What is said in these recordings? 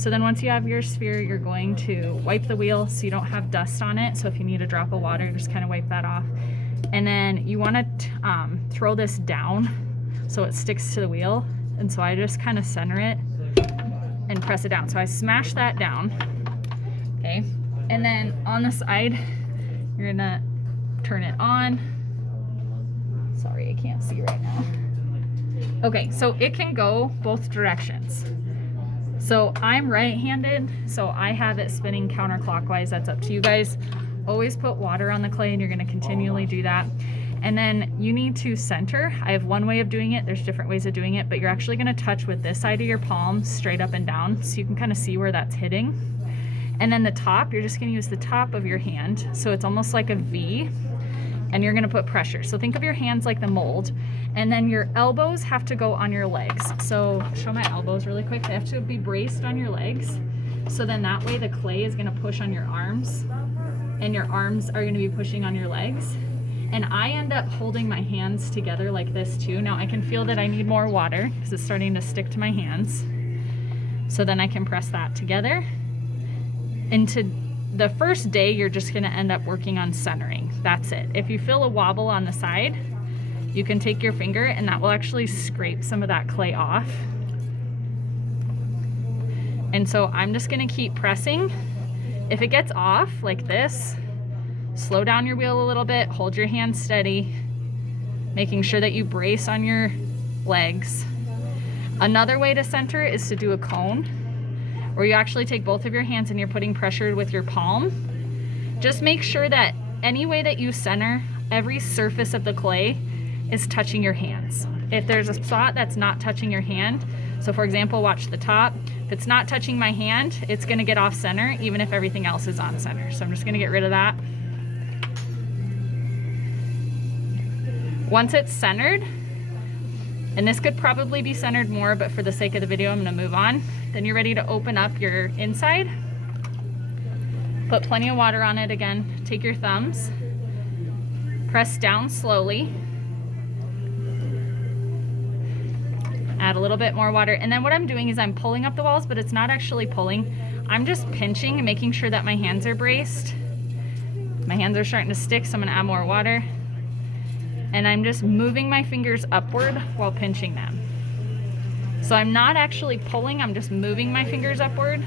So then once you have your sphere, you're going to wipe the wheel so you don't have dust on it. So if you need a drop of water, just kind of wipe that off. And then you want to throw this down so it sticks to the wheel. And so I just kind of center it and press it down. So I smash that down, okay? And then on the side, you're gonna turn it on. Sorry, I can't see right now. Okay, so it can go both directions. So I'm right-handed, so I have it spinning counterclockwise. That's up to you guys. Always put water on the clay and you're gonna continually do that. And then you need to center. I have one way of doing it. There's different ways of doing it, but you're actually gonna touch with this side of your palm straight up and down so you can kind of see where that's hitting. And then the top, you're just gonna use the top of your hand. So it's almost like a V, and you're gonna put pressure. So think of your hands like the mold, and then your elbows have to go on your legs. So show my elbows really quick. They have to be braced on your legs. So then that way the clay is gonna push on your arms, and your arms are gonna be pushing on your legs. And I end up holding my hands together like this too. Now I can feel that I need more water because it's starting to stick to my hands. So then I can press that together. Into the first day, you're just gonna end up working on centering. That's it. If you feel a wobble on the side, you can take your finger and that will actually scrape some of that clay off. And so I'm just gonna keep pressing. If it gets off like this, slow down your wheel a little bit, hold your hand steady, making sure that you brace on your legs. Another way to center is to do a cone, where you actually take both of your hands and you're putting pressure with your palm. Just make sure that any way that you center, every surface of the clay is touching your hands. If there's a spot that's not touching your hand, so for example, watch the top, if it's not touching my hand, it's gonna get off center even if everything else is on center. So I'm just gonna get rid of that. Once it's centered, and this could probably be centered more, but for the sake of the video, I'm gonna move on. Then you're ready to open up your inside. Put plenty of water on it again. Take your thumbs, press down slowly. Add a little bit more water. And then what I'm doing is I'm pulling up the walls, but it's not actually pulling. I'm just pinching and making sure that my hands are braced. My hands are starting to stick, so I'm gonna add more water. And I'm just moving my fingers upward while pinching them. So I'm not actually pulling, I'm just moving my fingers upward.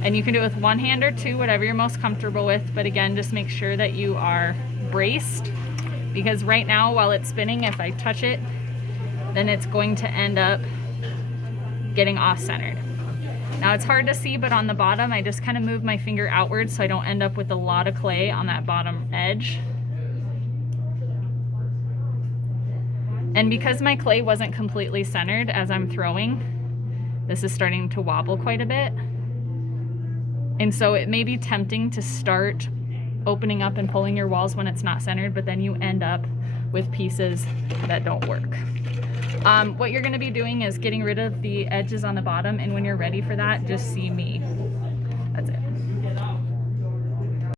And you can do it with one hand or two, whatever you're most comfortable with. But again, just make sure that you are braced, because right now while it's spinning, if I touch it, then it's going to end up getting off-centered. Now it's hard to see, but on the bottom, I just kind of move my finger outward so I don't end up with a lot of clay on that bottom edge. And because my clay wasn't completely centered as I'm throwing, this is starting to wobble quite a bit. And so it may be tempting to start opening up and pulling your walls when it's not centered, but then you end up with pieces that don't work. What you're gonna be doing is getting rid of the edges on the bottom, and when you're ready for that, just see me.